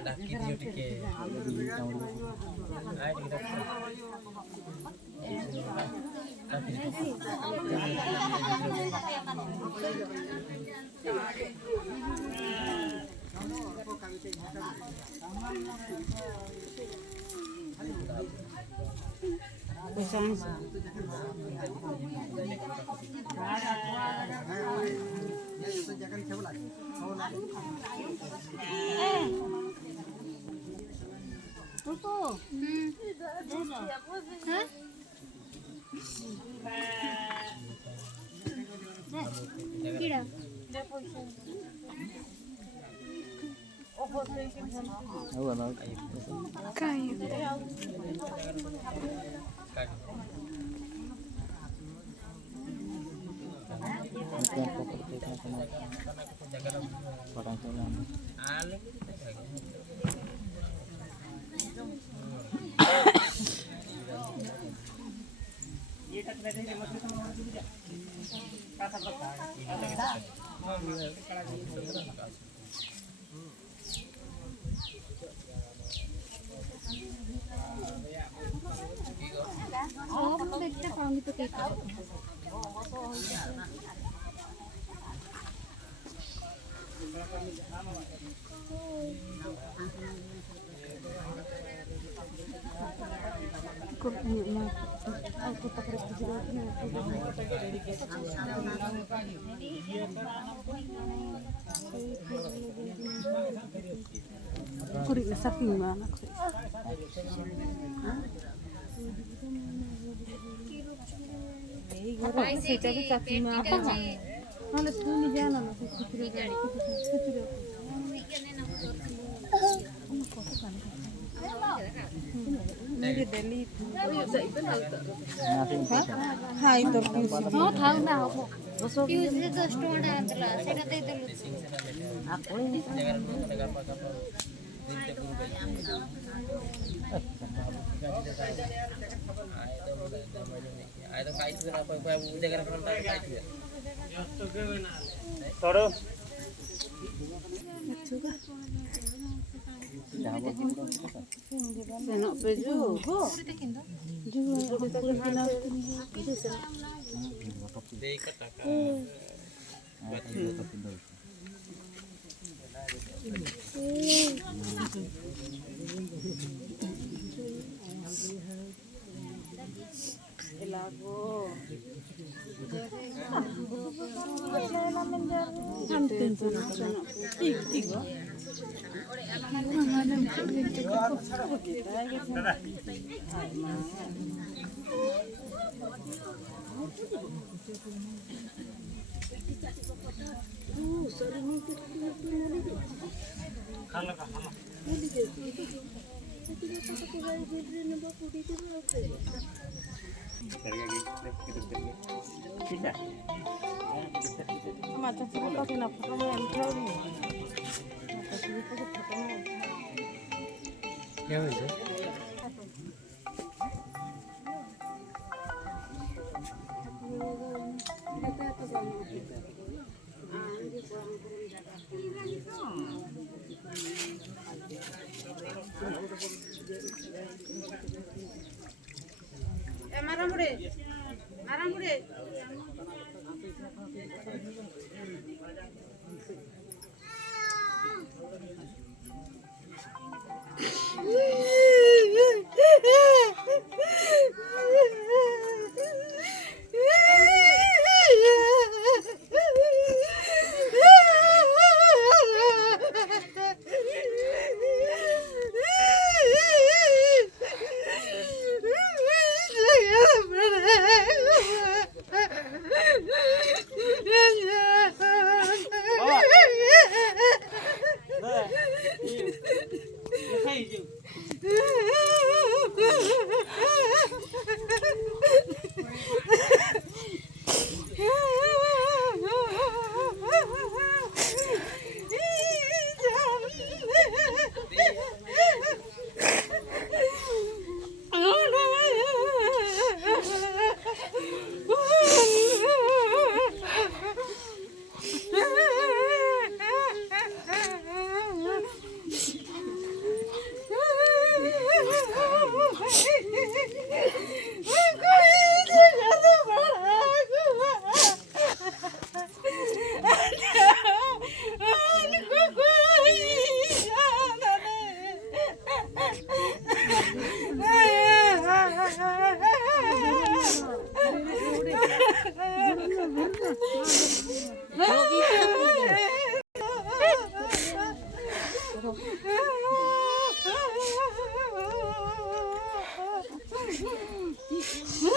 Ada video dikit. Ayo kita. Kurik saking mana kurik. Seita tu saking apa? Mana tu ni jangan lah. Ini Delhi. Hai terus. Oh tahu na aku. Tuesday just one antla. Seta te dulu. Aku Ayo kayu kenapa udah gara-gara kayu ya? Toro. senok peju. Juga aku kena Dekat kakak. lagu. Macam siapa kena foto yang jauh ni? Macam siapa kena foto yang क्या हुआ marah muda. हं?